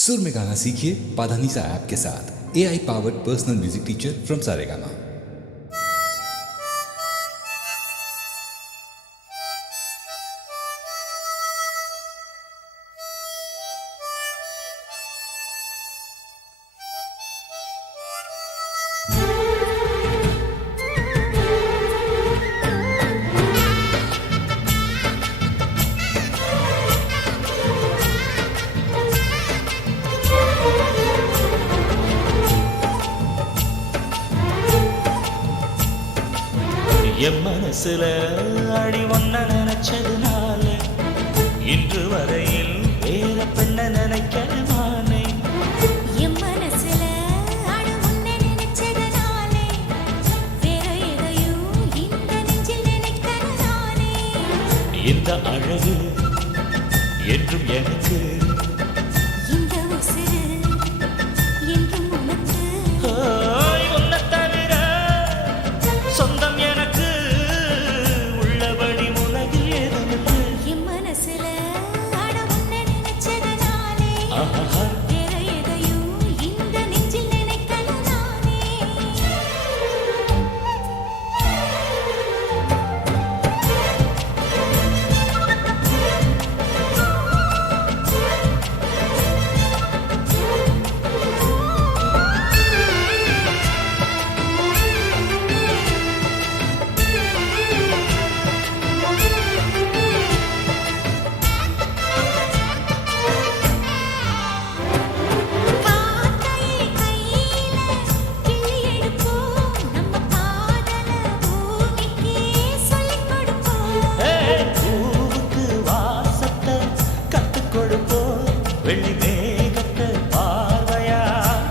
सुर में गाना सीखिए पाधानीसा ऐप के साथ AI powered personal music teacher from Saregama. என் மனசுல அடி ஒன்ன நினைச்சதுனால இன்று வரையில் வேற பெண்ண நினைக்கிறமானே. என் மனசுல அடி ஒன்ன நினைச்சதுனால வேற எதையும் இந்த நெஞ்சில் நினைக்கிறதானே. இந்த அழகு என்றும் எனக்கு, இந்த உசுரு என்றும் உனக்கு. உன்னை தவிர சொந்தம் எனக்கு உள்ளபடி உலகில் ஏதுமில்லை. என் மனசுல அடி ஒன்ன நினைச்சதுனால ஆஹா, வேற எதையும் இந்த நெஞ்சில் நினைக்கிறதானே. காத்தையே கையில கிள்ளி எடுப்போம், நம்ம காதல பூமிக்கே சொல்லிக் கொடுப்போம். பூவுக்கு வாசத்தை கத்துக் கொடுப்போம், வெள்ளி மேகத்தை பார்வையா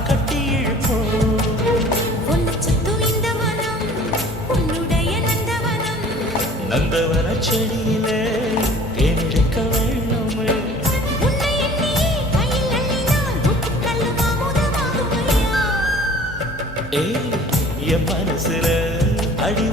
கட்டி இழுப்போம். உன்னை சுத்தும் இந்த மனம் உன்னுடைய நந்தவனம். நந்தவன செடியிலே தேனிழைக்க வேணுமே. உன்னை எண்ணி கையில் அள்ளினால் முத்துக்கல்லு அமுதமாகுமையா. ஏய், என் மனசுல அடி